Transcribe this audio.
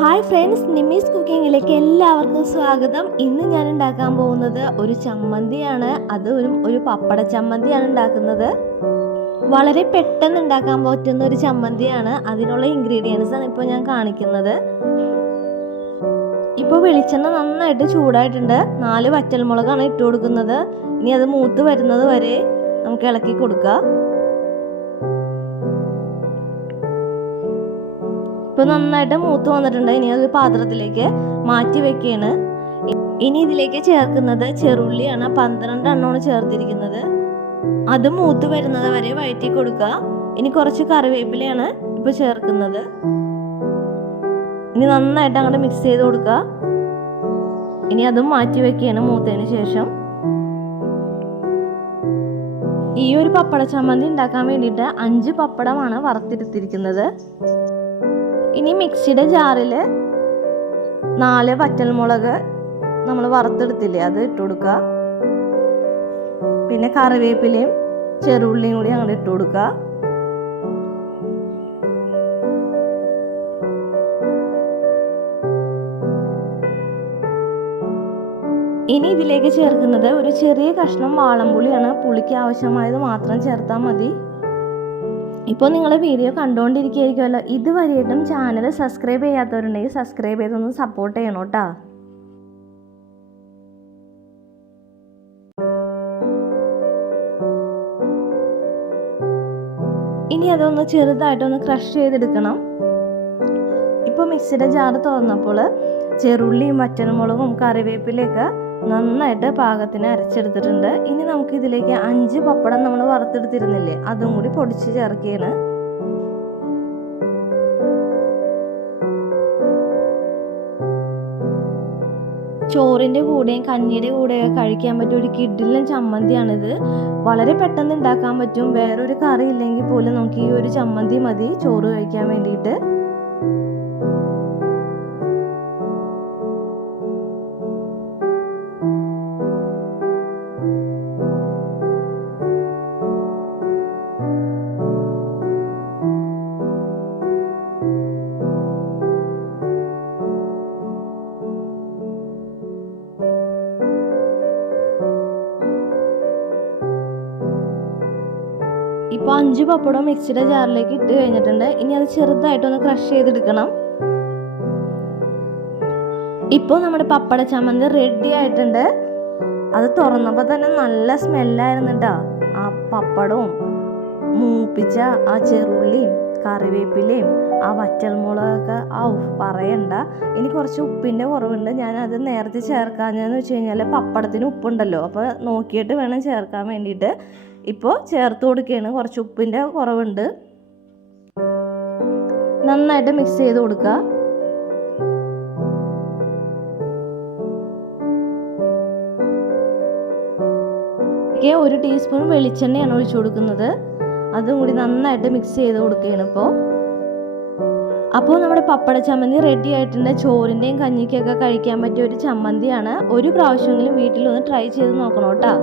Hi friends, Nimmi's കുക്കിങ്ങിലേക്ക് എല്ലാവർക്കും സ്വാഗതം. ഇന്ന് ഞാൻ ഉണ്ടാക്കാൻ പോകുന്നത് ഒരു ചമ്മന്തിയാണ്. അത് ഒരു പപ്പട ചമ്മന്തിയാണ് ഉണ്ടാക്കുന്നത്. വളരെ പെട്ടെന്ന് ഉണ്ടാക്കാൻ പറ്റുന്ന ഒരു ചമ്മന്തിയാണ്. അതിനുള്ള ഇൻഗ്രീഡിയൻസ് ആണ് ഇപ്പോൾ ഞാൻ കാണിക്കുന്നത്. ഇപ്പോൾ വെളിച്ചെണ്ണ നന്നായിട്ട് ചൂടായിട്ടുണ്ട്. 4 വറ്റൽമുളകാണ് ഇട്ട് കൊടുക്കുന്നത്. ഇനി അത് മൂത്ത് വരുന്നത് വരെ നമുക്ക് ഇളക്കി കൊടുക്കാം. ഇപ്പോൾ നന്നായിട്ട് മൂത്ത് വന്നിട്ടുണ്ട്. ഇനി അത് പാത്രത്തിലേക്ക് മാറ്റി വെക്കുകയാണ്. ഇനി ഇതിലേക്ക് ചേർക്കുന്നത് ചെറുള്ളിയാണ്. 12 എണ്ണമാണ് ചേർത്തിരിക്കുന്നത്. അത് മൂത്ത് വരുന്നത് വരെ വഴറ്റി കൊടുക്കുക. ഇനി കുറച്ച് കറിവേപ്പിലയാണ് ഇപ്പോൾ ചേർക്കുന്നത്. ഇനി നന്നായിട്ട് അങ്ങോട്ട് മിക്സ് ചെയ്ത് കൊടുക്കുക. ഇനി അതും മാറ്റി വെക്കുകയാണ് മൂത്തതിന് ശേഷം. ഈ ഒരു പപ്പട ചമ്മന്തി ഉണ്ടാക്കാൻ വേണ്ടിയിട്ട് 5 പപ്പടമാണ് വറുത്തെടുത്തിരിക്കുന്നത്. ഇനി മിക്സിയുടെ ജാറിൽ 4 വറ്റൽമുളക് നമ്മൾ വറുത്തെടുത്തില്ലേ, അത് ഇട്ട് കൊടുക്കുക. പിന്നെ കറിവേപ്പിലയും ചെറുള്ളിയും കൂടി അങ്ങോട്ട് ഇട്ട് കൊടുക്കുക. ഇനി ഇതിലേക്ക് ചേർക്കുന്നത് ഒരു ചെറിയ കഷ്ണം വാളംപുളിയാണ്. പുളിക്ക് ആവശ്യമായത് മാത്രം ചേർത്താൽ മതി. ഇപ്പോൾ നിങ്ങൾ വീഡിയോ കണ്ടുകൊണ്ടിരിക്കുകയായിരിക്കുമല്ലോ. ഇതുവരെയായിട്ടും ചാനൽ സബ്സ്ക്രൈബ് ചെയ്യാത്തവരുണ്ടെങ്കിൽ സബ്സ്ക്രൈബ് ചെയ്തൊന്ന് സപ്പോർട്ട് ചെയ്യണം കേട്ടോ. ഇനി അതൊന്ന് ചെറുതായിട്ടൊന്ന് ക്രഷ് ചെയ്തെടുക്കണം. ഇപ്പോൾ മിക്സിയുടെ ജാർ തുറന്നപ്പോൾ ചെറുള്ളിയും വറ്റൽമുളകും കറിവേപ്പിലയൊക്കെ നന്നായിട്ട് പാകത്തിന് അരച്ചെടുത്തിട്ടുണ്ട്. ഇനി നമുക്ക് ഇതിലേക്ക് 5 പപ്പടം നമ്മൾ വറുത്തെടുത്തിരുന്നില്ലേ, അതും കൂടി പൊടിച്ച് ചേർക്കുകയാണ്. ചോറിൻ്റെ കൂടെയും കഞ്ഞിയുടെ കൂടെയൊക്കെ കഴിക്കാൻ പറ്റിയ ഒരു കിഡിലും ചമ്മന്തിയാണിത്. വളരെ പെട്ടെന്ന് ഉണ്ടാക്കാൻ പറ്റും. വേറൊരു കറി ഇല്ലെങ്കിൽ പോലും നമുക്ക് ഈ ഒരു ചമ്മന്തി മതി ചോറ് കഴിക്കാൻ വേണ്ടിയിട്ട്. ഇപ്പോൾ 5 പപ്പടം മിക്സിയുടെ ജാറിലേക്ക് ഇട്ട് കഴിഞ്ഞിട്ടുണ്ട്. ഇനി അത് ചെറുതായിട്ടൊന്ന് ക്രഷ് ചെയ്തെടുക്കണം. ഇപ്പോൾ നമ്മുടെ പപ്പട ചമ്മന്തി റെഡി ആയിട്ടുണ്ട്. അത് തുറന്നപ്പോൾ തന്നെ നല്ല സ്മെല്ലായിരുന്നു കേട്ടോ. ആ പപ്പടവും മൂപ്പിച്ച ആ ചെറുള്ളിയും കറിവേപ്പിലയും ആ വറ്റൽമുളകൊക്കെ പറയണ്ട. ഇനി കുറച്ച് ഉപ്പിൻ്റെ കുറവുണ്ട്. ഞാൻ അത് നേരത്തെ ചേർക്കാഞ്ഞെന്ന് വെച്ച് കഴിഞ്ഞാൽ പപ്പടത്തിന് ഉപ്പുണ്ടല്ലോ, അപ്പോൾ നോക്കിയിട്ട് വേണം ചേർക്കാൻ വേണ്ടിയിട്ട്. ഇപ്പോൾ ചേർത്ത് കൊടുക്കുകയാണ്. കുറച്ച് ഉപ്പിൻ്റെ കുറവുണ്ട്. നന്നായിട്ട് മിക്സ് ചെയ്ത് കൊടുക്കുക. ഒരു ടീസ്പൂൺ വെളിച്ചെണ്ണയാണ് ഒഴിച്ചു കൊടുക്കുന്നത്. അതും കൂടി നന്നായിട്ട് മിക്സ് ചെയ്ത് കൊടുക്കുകയാണ്. അപ്പോൾ നമ്മുടെ പപ്പട ചമ്മന്തി റെഡി ആയിട്ടുണ്ട്. ചോറിൻ്റെയും കഞ്ഞിക്കൊക്കെ കഴിക്കാൻ പറ്റിയ ഒരു ചമ്മന്തിയാണ്. ഒരു പ്രാവശ്യമെങ്കിലും വീട്ടിലൊന്ന് ട്രൈ ചെയ്ത് നോക്കണം കേട്ടോ.